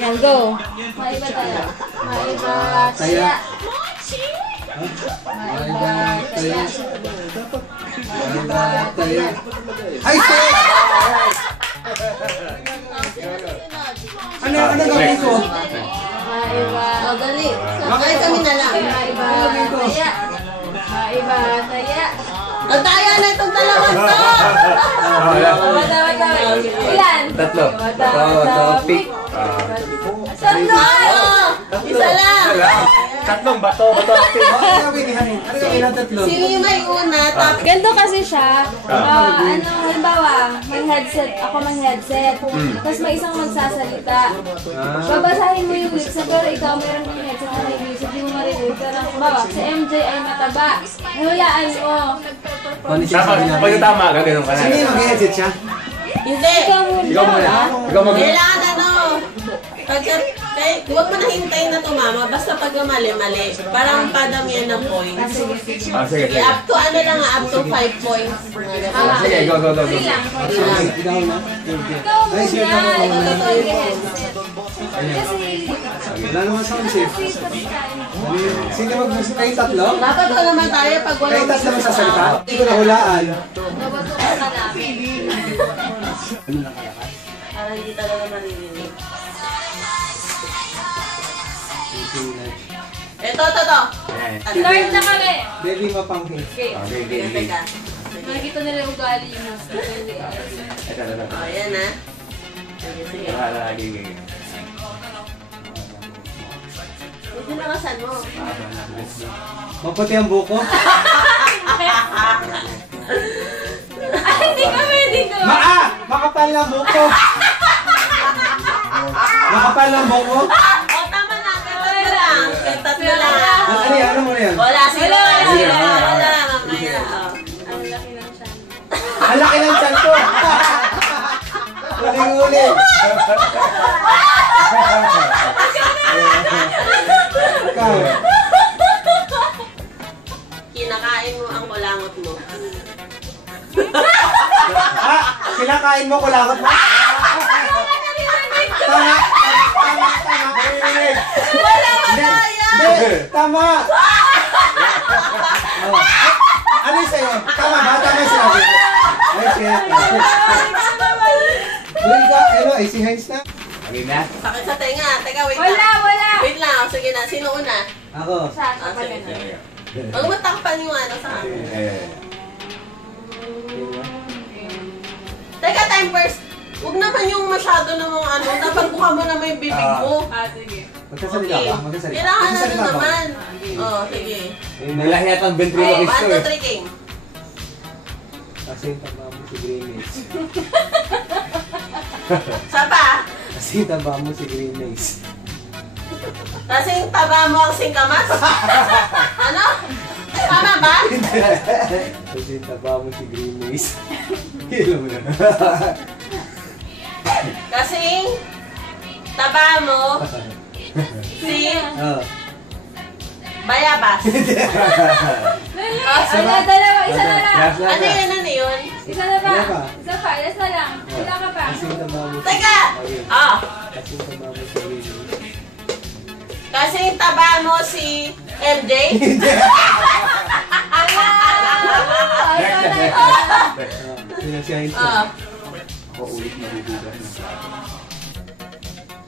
Yan, go. Maiba tayo. Maiba taya. Maiba taya. Maiba taya. Ay, stop! Ano gawin ko? Maiba. O, dali. Ay, kami na lang. Maiba taya. Maiba taya. O, tayo na itong dalawang to. Wata. Ilan? Tatlo. Wata. Pick. Tatlo! Isa lang. Tatlong bato. Ano gawin ang tatlo? Sino yung may una? Tapos, Ganito kasi siya, halimbawa, may headset, ako may headset, tapos may isang magsasalita. Babasahin mo yung lyrics, pero ikaw meron yung headset na may music, di mo marinig. Pero halimbawa, si MJ ay mataba, hulaan mo. Pag tama ka, ganun ka na. Sino yung mag-headset siya? hindi. Ikaw muna. Ikaw mag- Kailangan huwag mo na hintayin na tumama, basta pag mali-mali. Parang padamihan ng points. Sige. Sige, up to up to 5 points. Sige, go. Sige lang. Ikaw na. Ikaw muna. Ito totoo yung headset. Kasi, Wala naman sound safe. Sino mag-music? Kayo tatlo? Dapat ko naman tayo pag Kayo walang tatlo magsasalita? Hindi ko nahulaan. nabato ka na lang. Parang hindi talaga marinig. Ito. Start na kami. Baby mapanghi. Okay. Teka. Nakikita nila yung ugali mo. O, yan na. Sige. Huwag mo nakasan mo. Maputi ang buko? Ay, hindi ka pwede ko. Makapal na buko! Makapal na buko? O, tama na. Tatlo lang. Ano mo na yan? Wala, sila. Wala. Mamaya. Ang laki ng tiyan. Ang laki ng tiyan ko! Uling-uli! Ikaw. Kinakain mo ang kulangot mo. Kinakain mo, kulangot mo? Tama! Tama! Ano yung sa'yo? Tama ba? Tama yung sinabi ko. Ay, shit. Doon ka, si Heinz na? Okay na? Sakit sa tenga. Teka, wait Wala. lang. Wait lang. Sige na. Sino una? Ako. Sa akin pa Sige. ganun. Huwag mo takpan yung sa akin. Teka, time first. Huwag naman yung masyado namang dapat buka mo naman yung bibig mo. Sige. Magsasalita ba? Magsasalita. Kailangan na Magsasalita ba? naman. Sige. Nalahiyat ang 1, ventriloquist ko 2, 3, king. Kasi yung taba mo si Grimace. Sa pa? Kasi yung taba mo si Grimace. Kasi yung taba mo ang singkamas? Ano? Tama ba? Kasi yung taba mo si Grimace. Hilo mo na. Kasi taba mo si Bayabas. Dalawa. Isa na lang. Ano yun? Isa na Wala pa. ba? Isa pa. Yes na lang. Wala ka pa. Kasi yung taba mo si... Teka! Kasi yung taba mo si Grimace. Kasi yung taba mo si MJ? Sino si Heinz? Ako ulit magugugas ng plato.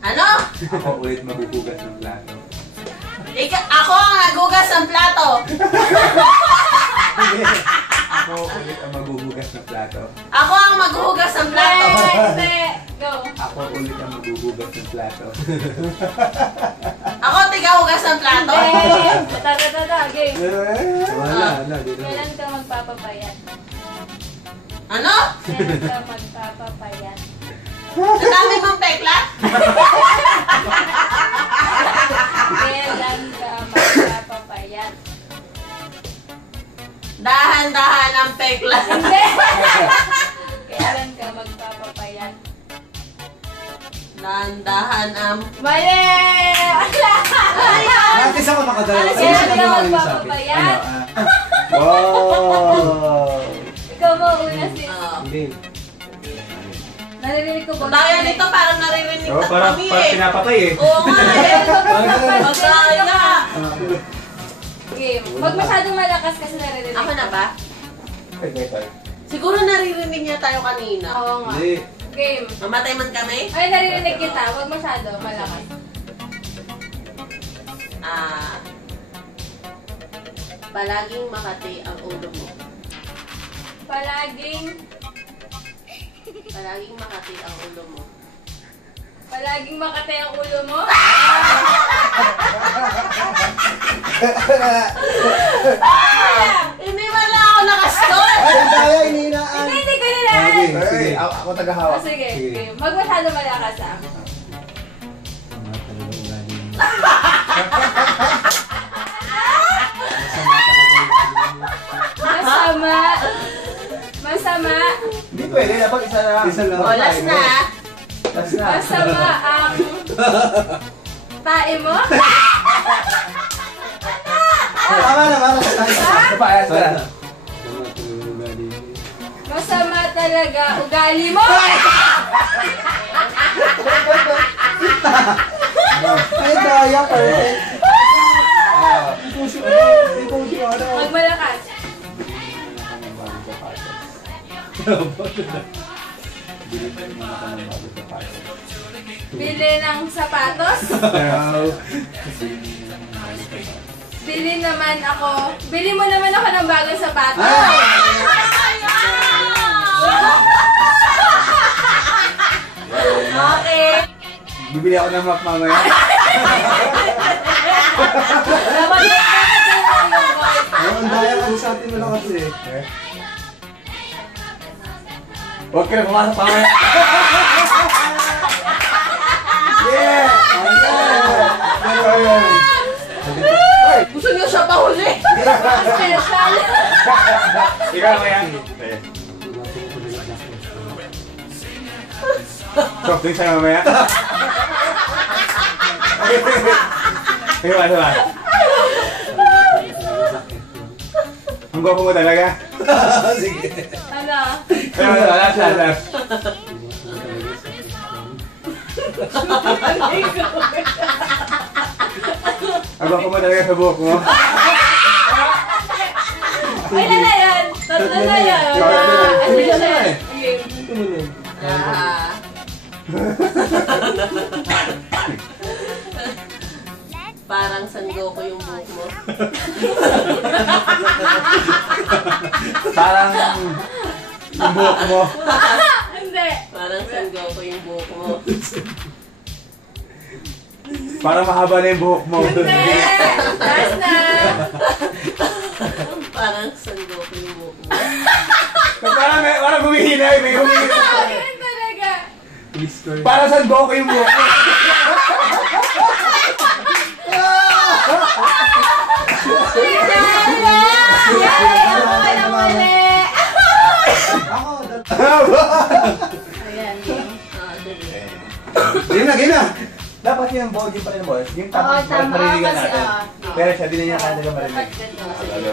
Ano? Ako ulit magugugas ng plato. Ako ang nagugas ng plato. Ako ulit ang magugugas ng plato. Ako ang maghuhugas ng plato. Hindi. Go. Ako ulit ang magugugas ng plato. Ako tigahugas ng plato. Game. Wala. Di na. Kailan ka magpapapayat? Ano? Kailan ka magpapapayat? Ang dami mong pekla? Kailan ka magpapapayat? Dahan-dahan ang pekla. Hindi! Kailan ka magpapapayat? Dahan-dahan ang... Mali! At isa ko makadalawa. Kailan ka Ano magpapapayat? Wow! Ikaw mo una sis. Oh. Hindi. Naririnig ko ba? Daya nito parang naririnig Oh, na parang kami eh. pinapatay eh. Oo nga eh. Magdaya. Game. Huwag masyadong malakas kasi naririnig. Ako na ba? Ito. Siguro naririnig niya tayo kanina. Oo nga. Hindi. Game. Mamatay man kami? Ay, naririnig kita. Huwag masyado malakas. Palaging makati ang ulo mo. Palaging makati ang ulo mo. Palaging makatay ang ulo mo. Hindi man lang ako nakastol! Ay, daya, inihinaan. Hindi ko nilaan. Okay, sige. Ako tagahawak. Sige. Sige. Game. Huwag masyado malakas ah. Masama. Masama. Hindi pwede, dapat isa lang. Isa lang. Olas na. Last na. Masama ang tae mo. Tama naman. Isa pa, ayos na. Masama talaga ugali mo. Ay, daya, perfect. Huwag malakas. Bili ng sapatos. Bili naman ako. Bili mo naman ako ng bagong sapatos. Okay. Bibili ako ng map mamaya. Dapat yung voice. Ang daya, ano sa atin mo lang kasi. Huwag ka na pumasok mamaya. Yeah! Gusto niyo siya pahuli? Special. Ikaw kaya. Soft drinks tayo mamaya. Diba? Ang gwapo mo talaga. Sige. Ano? Last. Ang gwapo mo talaga sa buhok mo. Ay, na yan. Tatlo na yan. Hindi ka na eh. Game. Parang Sangoku yung buhok mo. Parang yung buhok mo. Hindi. Parang Sangoku yung buhok mo. Parang mahaba na yung buhok mo. Hindi. Last na. Parang Sangoku yung buhok mo. Parang humihinay. May humihinay. Ganun talaga. Parang San Goku yung buhok mo. Ayan. Game na. Dapat yung body pa rin, boss. Yung Oo, tapos tama. maririgan Kasi, natin. Pero siya, di na niya kaya talaga marinig.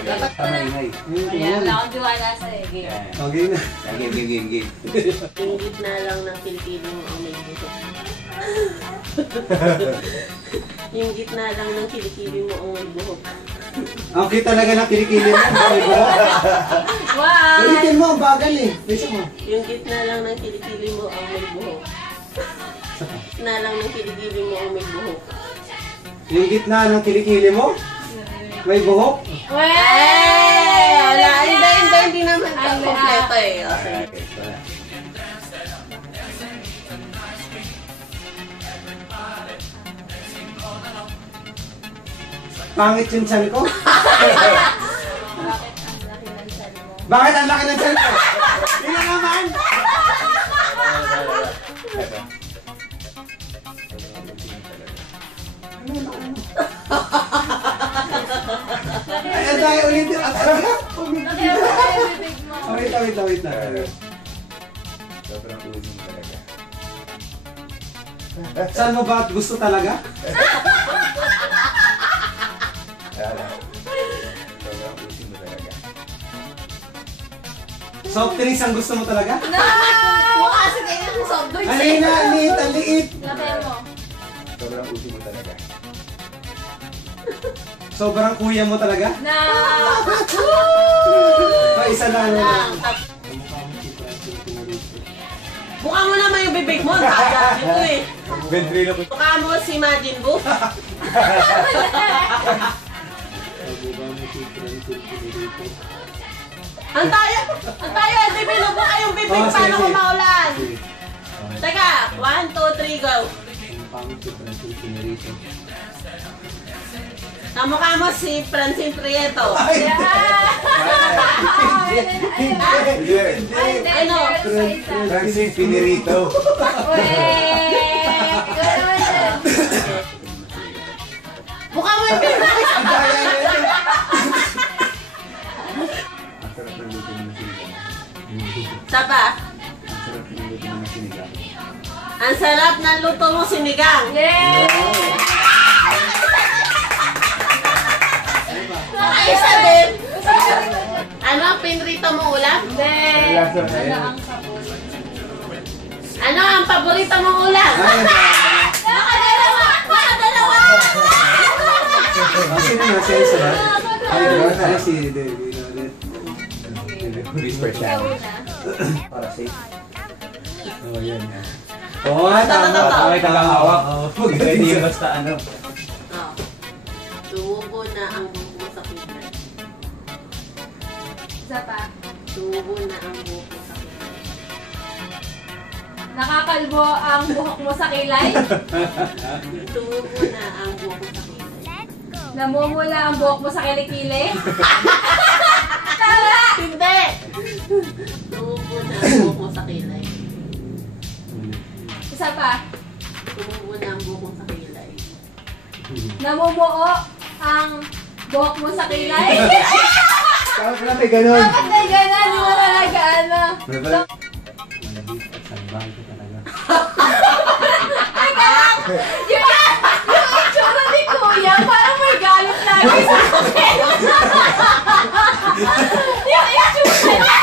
Dapat Tama ingay. Ayan, wala akong tiwala sa'yo. Game. Okay na. Game. Yung gitna lang ng kilikili mo ang may buhok. Yung gitna lang ng kilikili mo ang may buhok. Ang cute talaga ng kilikili mo. Wow! Ulitin mo, ang bagal eh. Bisa mo. Yung gitna lang ng kilikili mo ang may buhok. Gitna lang ng kilikili mo ang may buhok. Yung gitna ng kilikili mo, may buhok. Wey! Wala, hindi naman kompleto eh. Okay. Pangit yung tiyan ko. Bakit ang laki ng tiyan mo? Bakit ang laki ng tiyan ko? Yun na naman! Ay, dahil ulitin. Kaya ba yung bibig mo? Wait na. Sobrang uling talaga. Saan mo ba gusto talaga? Sobrang uling mo talaga. Soft drinks ang gusto mo talaga? No! Mukha kasi yung soft drinks. Ano yun na? Liit, ang liit. Lapel mo. Sobrang usi mo talaga. Sobrang kuya mo talaga? Na... Isa na ano lang. Buka mo naman yung bibig mo. Taga dito eh. Ventrilo ko. Buka mo si Majin Buu. Ang tayo! Ang tayo! Hindi binubuka yung bibig. Oh, sige, Paano sige. kung maulan? Sige. Teka, 1, 2, 3, go. Ang pangit si Francis Pinarito. Kamukha mo si Francine Prieto. Ay! Hindi. Ano? Francis Pinarito. Buka mo yung bibig. Ang sarap ng luto mo na sinigang. Sapa. Ang sarap ng luto mo na sinigang. Ang sarap ng luto mo sinigang. Yay! Nakaisa din. Ano ang pinrito mo ulam? Hindi. Lasa na Ano yan. ang sabon? Ano ang paborito mong ulam? Nakadalawa! Nakadalawa! Sino na? Sino sa lahat? Ay, Ayun na. ay, si Debbie. Whisper Ikaw challenge. na. Para safe. Oh, yan. Oo, tama. Tama. May tagahawak. Oo, Hindi yung basta ano. Oh. Tumubo na ang buhok mo sa kilay. Isa pa. Tumubo na ang buhok mo sa kilay. Nakakalbo ang buhok mo sa kilay. Tumubo na ang buhok mo sa kilay. Namumula ang buhok mo sa kilikili. Tama! Hindi! Tumubo na ang buhok mo sa kilay. Isa pa. Tumubo na ang buhok mo sa kilay. Namumuo ang buhok mo sa kilay. Parang pala may ganun. Dapat may gana, di mo talaga ano. Malabit at salbahe ka talaga. Yung itsura ni Kuya, parang may galit lagi sa akin. Yung itsura niya,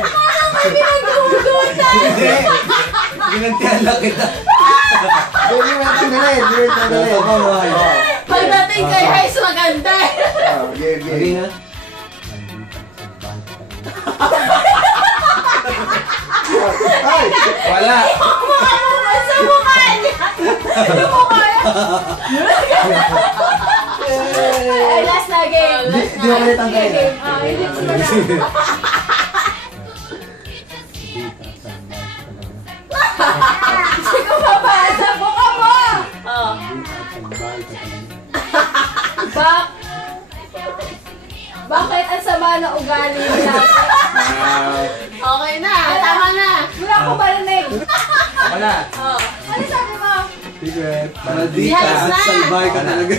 parang may pinaghugutan. Hindi! Ginantihan lang kita. Hindi mo tanggalin. Hindi mo tanggalin. Pagdating kay Hayes, maganda. Hindi na. Ay! Wala! Mukha mo ba sa mukha niya? Yung mukha niya. Ay, last na game. Hindi mo ulit ang kaya. Game. Hindi ko na. Hindi ko mabasa. Buka mo! Oh. Bak Bakit ang sama na ugali nila? Okay na, tama na. Wala ko marinig. Wala! Oh. Ano sabi mo? Secret. Maldita Yes, at na. salbahe ka talaga.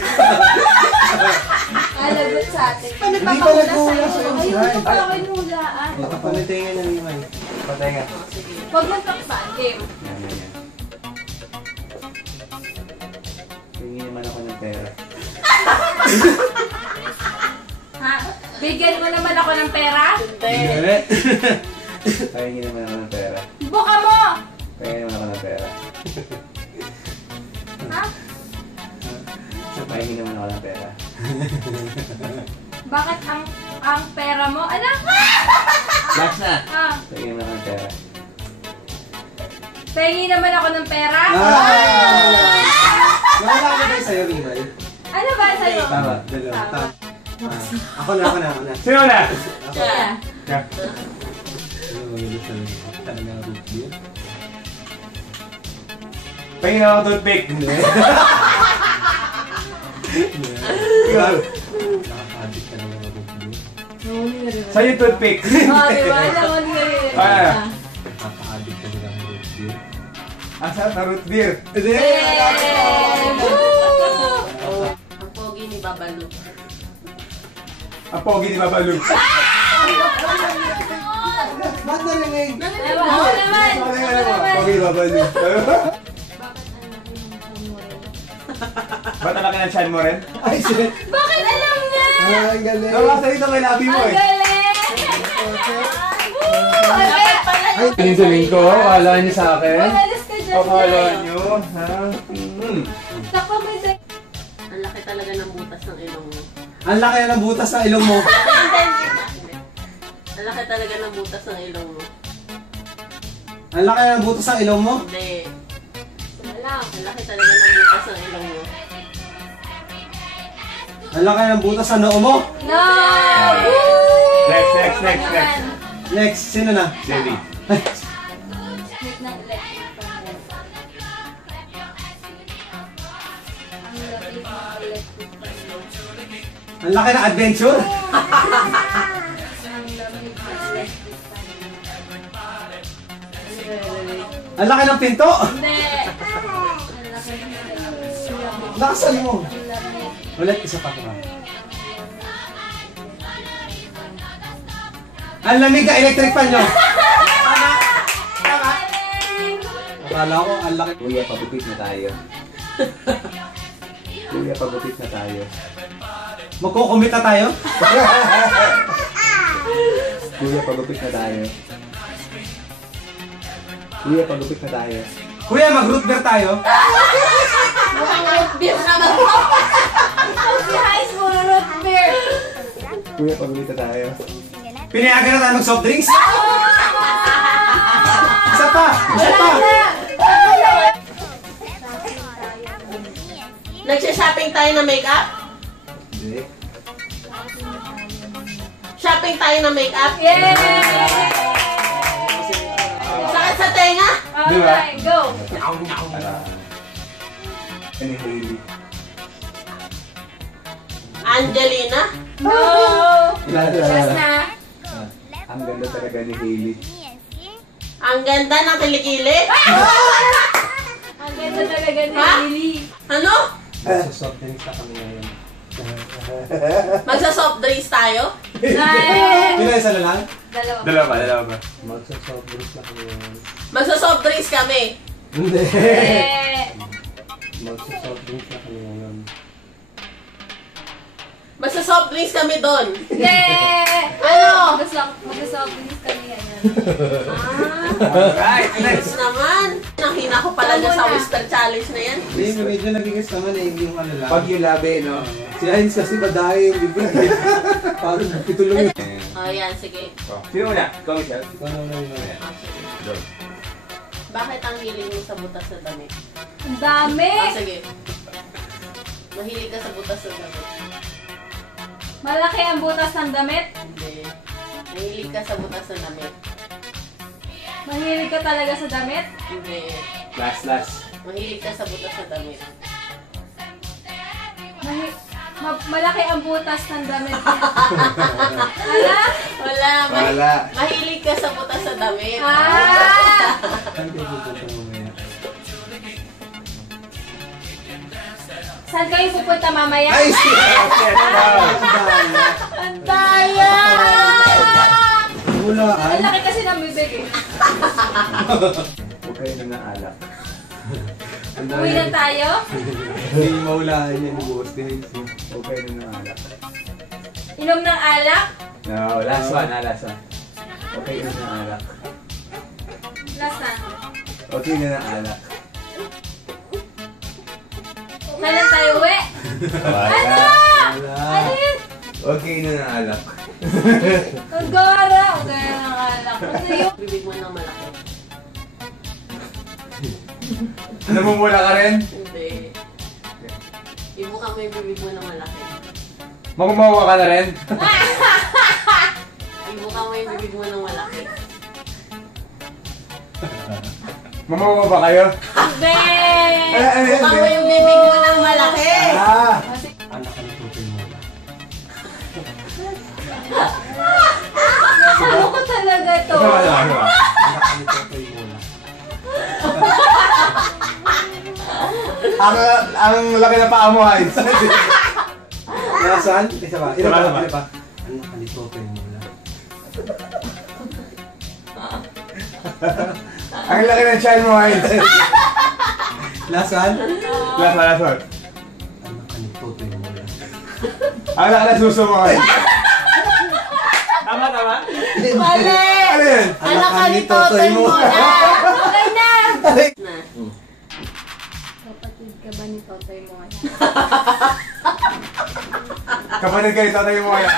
Lagot sa atin. Hindi pa nagkuha sa Ayun, iyo. ito pa ako inulaan. Pamitingin na naman. Patay nga. Huwag mong takpan, game. Yan, yan, yan. Tingin naman ako ng pera. Ha? Bigyan mo naman ako ng pera? Hindi. Pahingin naman ako ng pera. Buka mo! Pahingin naman ako ng pera. Ha? Pahingin naman ako ng pera. Bakit ang pera mo? Anak! Last na! Ah, Pahingin naman ako ng pera. pengi naman ako ng pera? Wala ko tayo sa'yo, Mimay. Ano ba sa'yo? Tama. Dalawa. Tama. Ako na. Sino na? Siya. Ano mo yung gusto niyo? Talaga root beer? Pahingin ako toothpick. Hindi. Nakaka-addict ka naman ng root beer. Sa'yo toothpick. Oh, di ba? Alam mo nila. Ah. Nakaka-addict ka nila ng root beer. Ang sarap na root beer. Yay! Woo! Ang pogi ni Babalu. Ang pogi ni Babalu. Ba't narinig? Ewan, ako naman! Ako naman! Okay, babalo. Ba't ang laki ng chan mo rin? Ay, shit. Bakit alam niya? Ah, ang galing. Nakasa dito kay labi mo Ang eh. galing! Woo! Dapat pala Ay, Pininsulin ko, akala niyo sa akin. Umalis ka dyan. Akala niyo, ha? Takpa mo yung Ang laki talaga ng butas ng ilong mo. ang laki na ng butas ng ilong mo. Ang laki talaga ng butas ng ilong mo. Ang laki na ng butas ng ilong mo. Hindi. Alam. Ang laki talaga ng butas ng ilong mo. Ang laki ng butas ng noo mo. No! Next. Next, sino na? Jelly. Wait ng electric fan. Ang laki ng electric fan. Ang laki ng adventure. Ang laki ng electric fan. Ang laki ng pinto. Hindi! Ang laki ng electric fan. Lakasan mo. Ang laki. Ulit, isa pa ko. Ang lamig ka electric fan nyo. Akala ko, ang laki. Kuya, pagupit na tayo. Kuya, pagupit na tayo. Magkukumit na tayo? Kuya, pagupit na tayo. Kuya, pagupit na tayo. Kuya, mag-root beer tayo. Mukhang root beer naman po. Si Hais mo, root beer. Kuya, pagupit na tayo. Pinayagan na tayo mag-soft drinks? Isa pa! Isa pa! Nagsha-shopping tayo na makeup? Hindi. Shopping tayo na makeup? Yay! Sakit sa tenga? Di ba? Okay, go. Ni Hailey. Angelina? No! Last Last na. Ang ganda talaga ni Hailey. Ang ganda ng kilikili? Ang ganda talaga ni Ha? Lily. Ano? Sa soft drinks na kami ngayon. Magsa-soft drinks tayo? Nice! Pinaysa na lang? Dalawa. Dalawa ba? Magsa-soft drinks na kami ngayon. Magsa-soft drinks kami. Hindi. Eh, Magsa-soft drinks na kami ngayon. Magsa-soft drinks kami doon. Yay! Ano? Mag-soft drinks kami yan. Ah, Right, ayos naman. Nahina ko pala na sa whisper challenge na yan. Hindi, medyo nabigas naman eh, yung ano lang. Pag yung labi, no? Si Heinz kasi madahi yung libro. Parang pitulong yun. Oh, yan, sige. Sino muna? Ikaw, Michelle? Ikaw na lang yun. Ah, sige. Bakit ang hiling mo sa butas na damit? Ang dami! Ah, sige. Mahilig ka sa butas na damit. Malaki ang butas ng damit. Hindi. Mahilig ka sa butas na damit. Mahilig ka talaga sa damit. Hindi. Last. Mahilig ka sa butas na damit. Malaki ang butas ng damit. Ala? Wala. Wala. Mahilig ka sa butas na damit. Ah! Saan kayo pupunta mamaya? Saan kayo pupunta mamaya? Ay! Ang daya! Wala Ang laki kasi ng bibig eh. Huwag kayo na naalak. Uwi na tayo? Hindi maulaan yan ni Boss Dave. Huwag kayo na naalak. Inom ng alak? No, last one. Huwag kayo na naalak. Last na. Huwag kayo na naalak. Kailan tayo uwi? Ano? Ano yun? Huwag kayo na naalak. Ang gara! Ang gara ng alak. Ano yun? Bibig mo na malaki. Namumula ka rin? Hindi. Ibuka mo yung bibig mo na malaki. Makumawa ka na rin? Ibuka mo yung bibig mo na malaki. Mamawa ba kayo? Hindi! Ibuka mo yung bibig mo na malaki. Anak ka natutin mo na. Nasubo ko talaga to. Anak ka natutin mo na. Ang laki na paa mo, Heinz. Nasaan? Isa pa. Ino Wala pa? naman. Ino pa? Anak ka natutin mo na. Ang laki ng chan mo, Heinz. Nasaan? Last one. Anak ka natutin mo na. Ang laki ng suso mo, Heinz. Tama. Mali! Ang Ano yan? Anak ka ni Totoy mo na. Okay na! Na. Kapatid ka ba ni Totoy mo? Kapatid ka rin, tatay mo kaya.